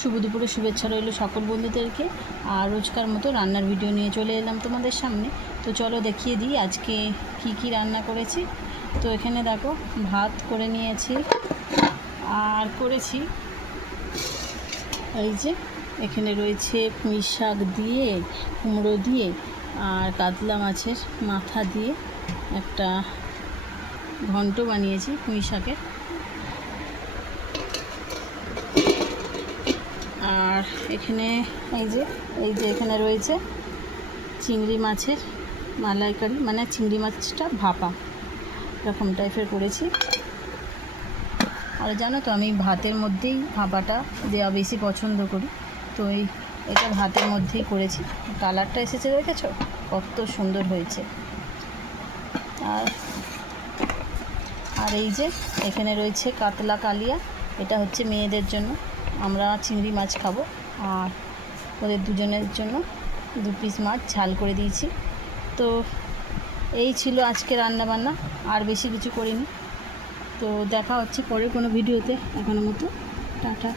শুভ দুপুরে শুভেচ্ছা রইল সকল বন্ধুদেরকে। আর রোজকার মতো রান্নার ভিডিও নিয়ে চলে এলাম তোমাদের সামনে। তো চলো দেখিয়ে দিই আজকে কি রান্না করেছি। তো এখানে দেখো ভাত করে নিয়েছি, আর করেছি এই যে এখানে রয়েছে পুঁই শাক দিয়ে, কুমড়ো দিয়ে, আর কাতলা মাছের মাথা দিয়ে একটা ঘন্ট বানিয়েছি পুঁই শাকের। আর এখানে এই যে এখানে রয়েছে চিংড়ি মাছের মালাইকারি, মানে চিংড়ি মাছটা ভাপা এরকম টাইপের করেছি। আর জানো তো আমি ভাতের মধ্যেই ভাপাটা দেওয়া বেশি পছন্দ করি, তো এটা ভাতের মধ্যেই করেছি। কালারটা এসেছে দেখেছো কত সুন্দর হয়েছে। আর এই যে এখানে রয়েছে কাতলা কালিয়া, এটা হচ্ছে মেয়েদের জন্য, আমরা চিংড়ি মাছ খাবো, আর ওদের দুজনের জন্য 2 পিস মাছ ঝাল করে দিয়েছি। তো এই ছিল আজকে রান্নাবান্না, আর বেশি কিছু করিনি। তো দেখা হচ্ছে পরে কোনো ভিডিওতে, এখনো মতো টাটা।